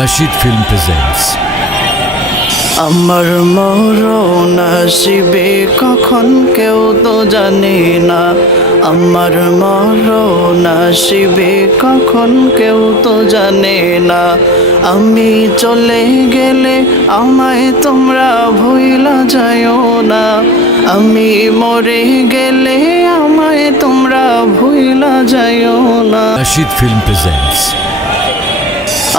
Rashid Film presents. আমার মরণ আসিবে কখন কেউ তো জানে না। আমার মরণ আসিবে কখন কেউ তো জানে না। আমি চলে গেলে আমায় তোমরা ভুইলা যাইও না। আমি মরে গেলে আমায় তোমরা ভুইলা যাইও না। Rashid Film presents.